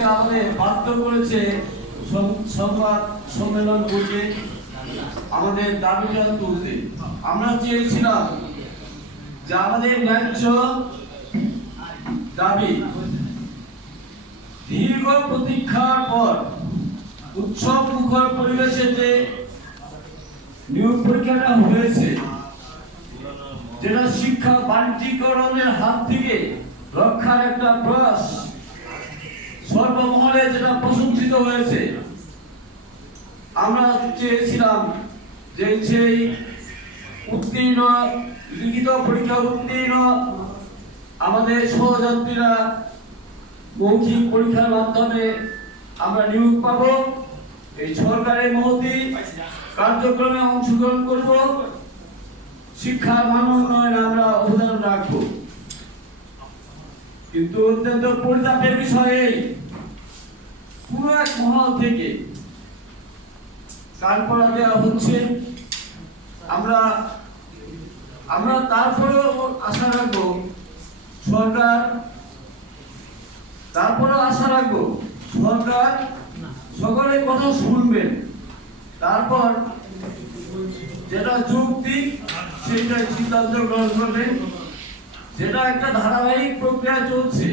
আজকে আমাদের বাধ্য করেছে সংবাদ সম্মেলন করতে, আমাদের দাবিটা তুলতে। আমরা চেয়েছিলাম যে আমাদের ন্যায্য দাবি দীর্ঘ প্রতীক্ষার পর উৎসব মুখর পরিবেশে যে নিয়োগ পরীক্ষাটা হয়েছে, যেটা শিক্ষা বাণিজ্যিকরণের হাত থেকে রক্ষার একটা প্রয়াস, সর্বমহলে যেটা প্রশংসিত হয়েছে। আমরা চেয়েছিলাম যে সেই উত্তীর্ণ, লিখিত পরীক্ষা উত্তীর্ণ আমাদের সহযাত্রীরা মৌখিক পরীক্ষার মাধ্যমে আমরা নিয়োগ পাব, এই সরকারের মহতি কার্যক্রমে অংশগ্রহণ করব, শিক্ষার মান উন্নয়নে আমরা অবদান রাখব। কিন্তু অত্যন্ত পরিতাপের বিষয়ে পুরো এক মহল থেকে কালপড়া দেওয়া হচ্ছে। আমরা তারপরেও আশা রাখবো সরকার সকলের কথা শুনবেন, তারপর যেটা যৌক্তিক সেটাই সিদ্ধান্ত গ্রহণ করবেন। যেটা একটা ধারাবাহিক প্রক্রিয়া চলছে,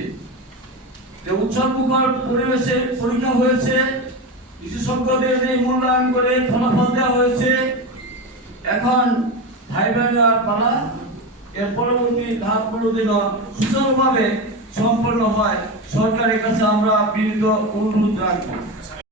যে উৎসব মুখর পরিবেশে পরীক্ষা হয়েছে, বিশেষজ্ঞদের মূল্যায়ন করে ফলাফল দেওয়া হয়েছে, এখন ভাইবা নেওয়ার পালা। এর পরবর্তী ধাপগুলো যেন সুচারুভাবে সম্পন্ন হয়, সরকারের কাছে আমরা বিনীত অনুরোধ রাখবো।